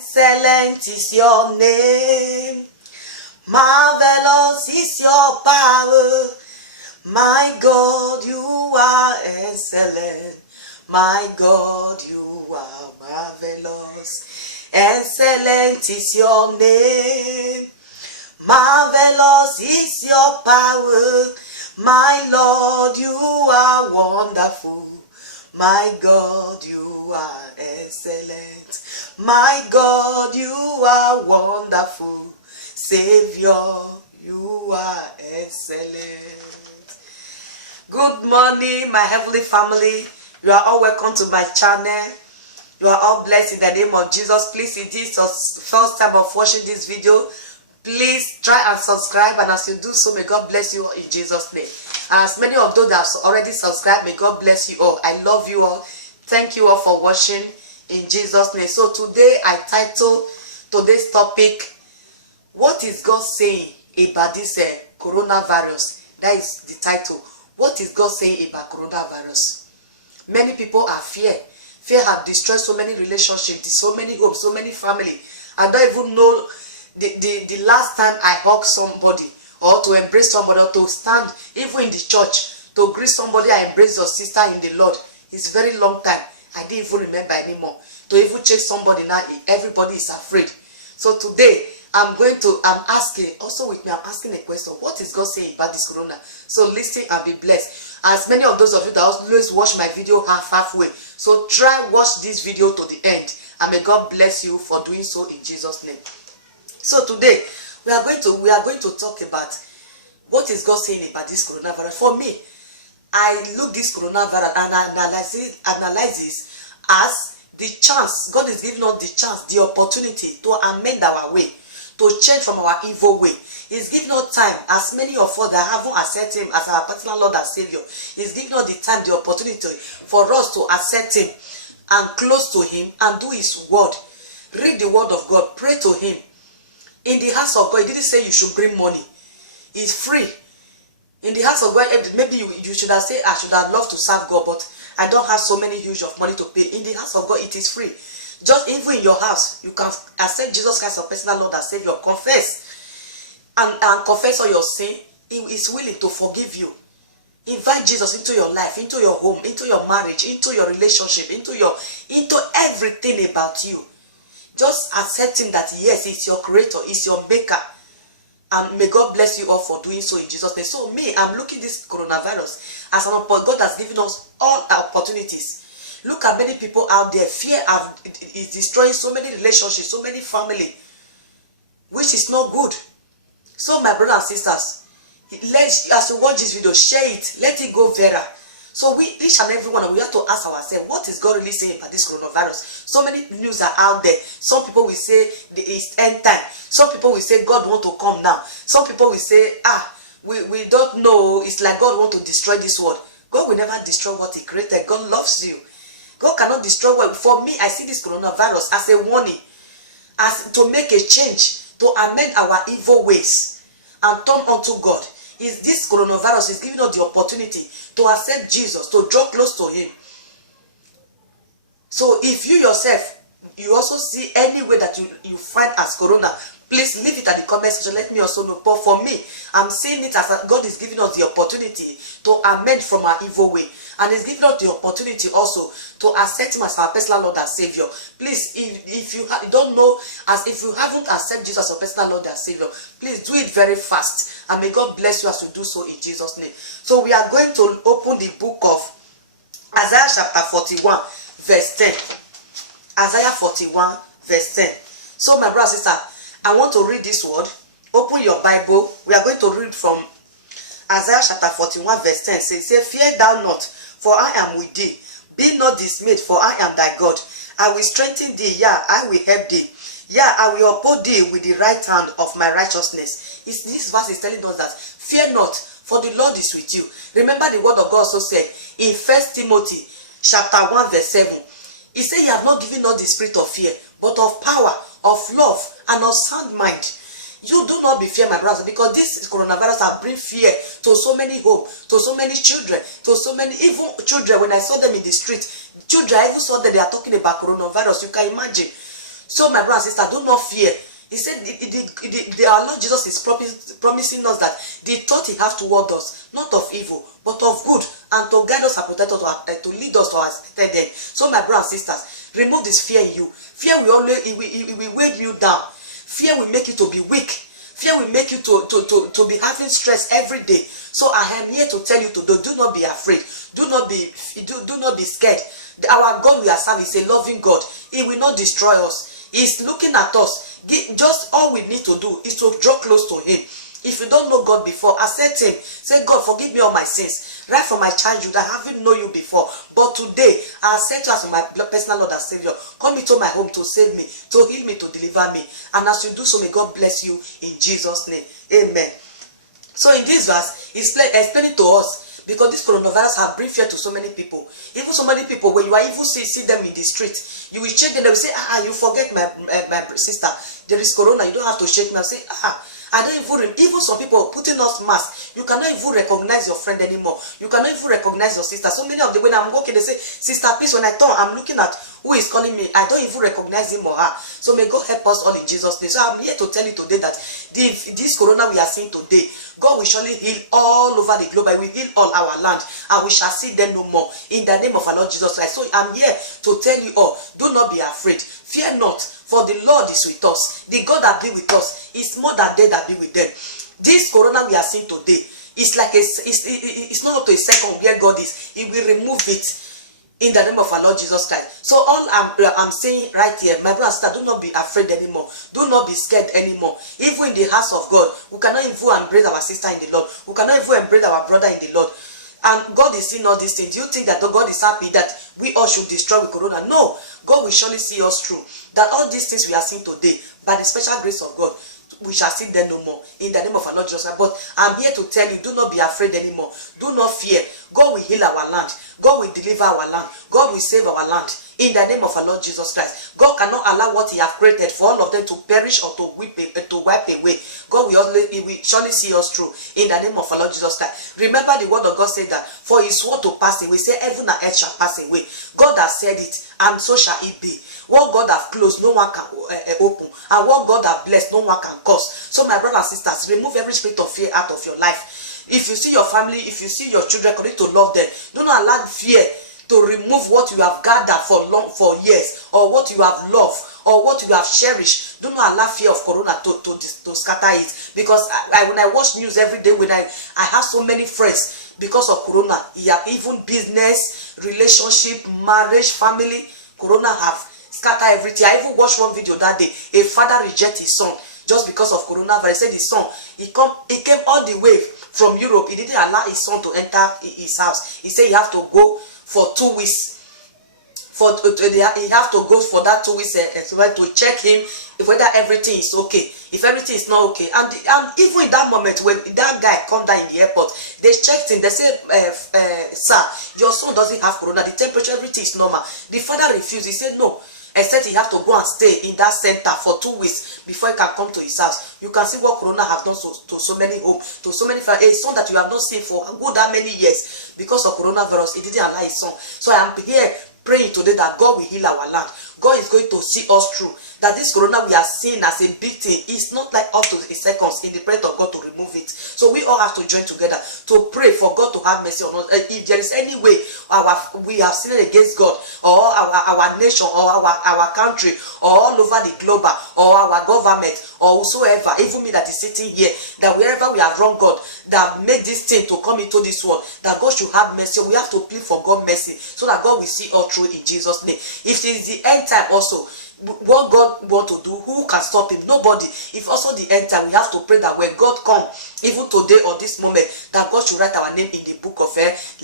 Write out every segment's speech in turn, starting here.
Excellent is your name, marvelous is your power. My God, you are excellent. My God, you are marvelous. Excellent is your name, marvelous is your power. My Lord, you are wonderful. My God, you are excellent. My God, you are wonderful. Savior, you are excellent. Good morning, my heavenly family. You are all welcome to my channel. You are all blessed in the name of Jesus. Please, if this is your first time of watching this video, please try and subscribe, and as you do so, may God bless you all in Jesus' name. And as many of those that have already subscribed, may God bless you all. I love you all. Thank you all for watching in Jesus' name. So today I title today's topic, what is God saying about this coronavirus? That is the title. What is God saying about coronavirus? Many people are fear. Fear have destroyed so many relationships, so many homes, so many family. I don't even know the last time I hugged somebody, or to embrace somebody, or to stand even in the church to greet somebody. I embrace your sister in the Lord. It's very long time. I didn't even remember anymore. To even check somebody now, everybody is afraid. So today I'm asking a question. What is God saying about this corona? So listen and be blessed. As many of those of you that always watch my video halfway, so try watch this video to the end, and may God bless you for doing so in Jesus' name. So today we are going to talk about what is God saying about this coronavirus. For me, I look this coronavirus and analyze it as the chance. God is giving us the chance, the opportunity to amend our way, to change from our evil way. He's giving us time. As many of us that haven't accepted Him as our personal Lord and Savior, He's giving us the time, the opportunity for us to accept Him and close to Him and do His word. Read the word of God, pray to Him. In the house of God, He didn't say you should bring money. It's free. In the house of God, maybe you should have said, I should have loved to serve God, but I don't have so many huge of money to pay. In the house of God, it is free. Just even in your house, you can accept Jesus Christ as personal Lord and Savior. Confess and confess all your sin. He is willing to forgive you. Invite Jesus into your life, into your home, into your marriage, into your relationship, into everything about you. Just accept Him that yes, He's your creator, He's your maker. And may God bless you all for doing so in Jesus' name. So me, I'm looking this coronavirus as an opportunity. God has given us all opportunities. Look at many people out there. Fear is destroying so many relationships, so many family, which is not good. So my brothers and sisters, as you watch this video, share it. Let it go viral. So we, each and every one, we have to ask ourselves, what is God really saying about this coronavirus? So many news are out there. Some people will say it's end time. Some people will say God want to come now. Some people will say, we don't know. It's like God want to destroy this world. God will never destroy what He created. God loves you. God cannot destroy what. For me, I see this coronavirus as a warning, as to make a change, to amend our evil ways and turn unto God. Is this coronavirus is giving us the opportunity to accept Jesus, to draw close to Him. So if you yourself, you also see any way that you find as corona, please leave it at the comment section. Let me also know. But for me, I'm seeing it as God is giving us the opportunity to amend from our evil way. And He's giving us the opportunity also to accept Him as our personal Lord and Savior. Please, if you don't know, if you haven't accepted Jesus as your personal Lord and Savior, please do it very fast. And may God bless you as you do so in Jesus' name. So we are going to open the book of Isaiah chapter 41, verse 10. Isaiah 41, verse 10. So my brother and sister, I want to read this word. Open your Bible. We are going to read from Isaiah chapter 41, verse 10. Say, fear thou not, for I am with thee. Be not dismayed, for I am thy God. I will strengthen thee, yeah, I will help thee. Yeah, I will uphold thee with the right hand of my righteousness. This verse is telling us that, fear not, for the Lord is with you. Remember the word of God also said in 1 Timothy chapter 1, verse 7. He said, He has not given us the spirit of fear, but of power, of love, and of sound mind. You do not be fear, my brothers, because this coronavirus has bring fear to so many homes, to so many children, to so many, even children. When I saw them in the street, children, I even saw that they are talking about coronavirus. You can imagine. So my brother and sister, do not fear. He said our Lord Jesus is promising us that the thought he has toward us, not of evil, but of good, and to guide us and protect us, to lead us to our expected end. So my brothers and sisters, remove this fear in you. Fear will always it will weigh you down. Fear will make you to be weak. Fear will make you to be having stress every day. So I am here to tell you do not be afraid. Do not be scared. Our God we are serving is a loving God. He will not destroy us. He's looking at us. Just all we need to do is to draw close to him. If you don't know God before, accept him. Say, God, forgive me all my sins. Right from my childhood, I haven't known you before. But today, I accept you as my personal Lord and Savior. Come into my home to save me, to heal me, to deliver me. And as you do so, may God bless you in Jesus' name. Amen. So in this verse, he's explaining to us, because this coronavirus has bring fear to so many people. Even so many people, when you are even see them in the street, you will check them, they will say, you forget my sister, there is corona, you don't have to shake me. I say, I don't even some people putting us masks, you cannot even recognize your friend anymore. You cannot even recognize your sister. So many of them, when I'm walking, they say, sister, please, when I turn, I'm looking at who is calling me. I don't even recognize him or her. So may God help us all in Jesus' name. So I'm here to tell you today that this corona we are seeing today, God will surely heal all over the globe. I will heal all our land, and we shall see them no more. In the name of our Lord Jesus Christ. So I'm here to tell you all, do not be afraid. Fear not, for the Lord is with us. The God that be with us is more than they that be with them. This corona we are seeing today, it's like it's not up to a second where God is. He will remove it in the name of our Lord Jesus Christ. So all I'm saying right here, my brother and sister, do not be afraid anymore. Do not be scared anymore. Even in the house of God, we cannot even embrace our sister in the Lord. We cannot even embrace our brother in the Lord. And God is seeing all these things. Do you think that God is happy that we all should destroy with corona? No. God will surely see us through. That all these things we are seeing today, by the special grace of God, we shall see them no more. In the name of our Lord Jesus Christ. But I'm here to tell you, do not be afraid anymore. Do not fear. God will heal our land. God will deliver our land. God will save our land. In the name of our Lord Jesus Christ. God cannot allow what he has created for all of them to perish or to wipe away. God will surely see us through. In the name of our Lord Jesus Christ. Remember the word of God said that, for his word to pass away, say heaven and earth shall pass away. God has said it, and so shall it be. What God has closed, no one can open. And what God has blessed, no one can curse. So my brothers and sisters, remove every spirit of fear out of your life. If you see your family, if you see your children, continue to love them. Do not allow fear to remove what you have gathered for years, or what you have loved, or what you have cherished. Do not allow fear of corona to scatter it. Because when I watch news every day, when I have so many friends because of corona, even business, relationship, marriage, family, corona have scattered everything. I even watched one video that day. A father rejected his son just because of coronavirus. He said his son, he came all the way from Europe. He didn't allow his son to enter his house. He said he have to go for 2 weeks. He have to go for that 2 weeks to check him whether everything is okay. If everything is not okay, and even in that moment when that guy come down in the airport, they checked him. They said, sir, your son doesn't have corona. The temperature, everything is normal. The father refused. He said no, except he have to go and stay in that center for 2 weeks before he can come to his house. You can see what corona have done to so many homes, to so many families. A son that you have not seen for good that many years because of coronavirus, he didn't allow his son. So I am here praying today that God will heal our land. God is going to see us through. That this corona we are seeing as a big thing is not like up to a seconds in the prayer of God to remove it. So we all have to join together to pray for God to have mercy on us. If there is any way we have sinned against God, or our nation, or our country, or all over the globe, or our government, or whosoever, even me that is sitting here, that wherever we have wronged God, that made this thing to come into this world, that God should have mercy. We have to plead for God mercy so that God will see all through in Jesus' name. If it is the end time also, what God want to do, who can stop him? Nobody. If also the end time, we have to pray that when God come, even today or this moment, that God should write our name in the book of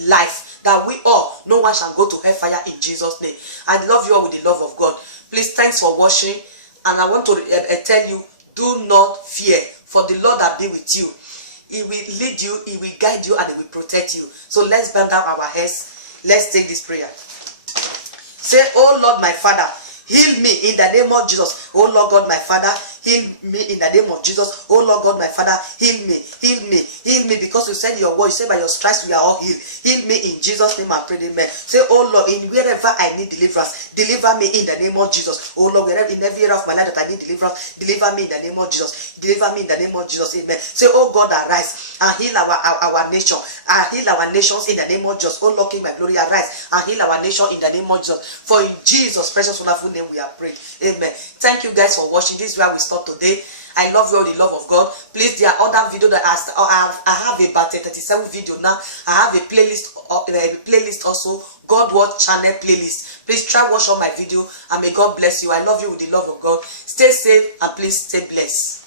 life, that we all, no one shall go to hellfire in Jesus' name. I love you all with the love of God. Please, thanks for watching, and I want to tell you, do not fear, for the Lord that be with you. He will lead you, he will guide you, and he will protect you. So let's bend down our heads. Let's take this prayer. Say, oh Lord my Father, heal me in the name of Jesus. Oh Lord God my Father, Heal me in the name of Jesus. Oh Lord God, my Father, heal me, heal me, heal me, because you said in your word, you said by your stripes we are all healed. Heal me in Jesus' name, I pray, amen. Say, oh Lord, in wherever I need deliverance, deliver me in the name of Jesus. Oh Lord, wherever in every area of my life that I need deliverance, deliver me in the name of Jesus. Deliver me in the name of Jesus, amen. Say, oh God, arise and heal our nation, and heal our nations in the name of Jesus. Oh Lord, King, my glory, arise and heal our nation in the name of Jesus. For in Jesus' precious wonderful name we are praying, amen. Thank you guys for watching. This is where we stop today. I love you all, the love of God. Please, there are other videos that I have about a 37 video now. I have a playlist also, God Watch channel playlist. Please try watch all my video, and may God bless you. I love you with the love of God. Stay safe and please stay blessed.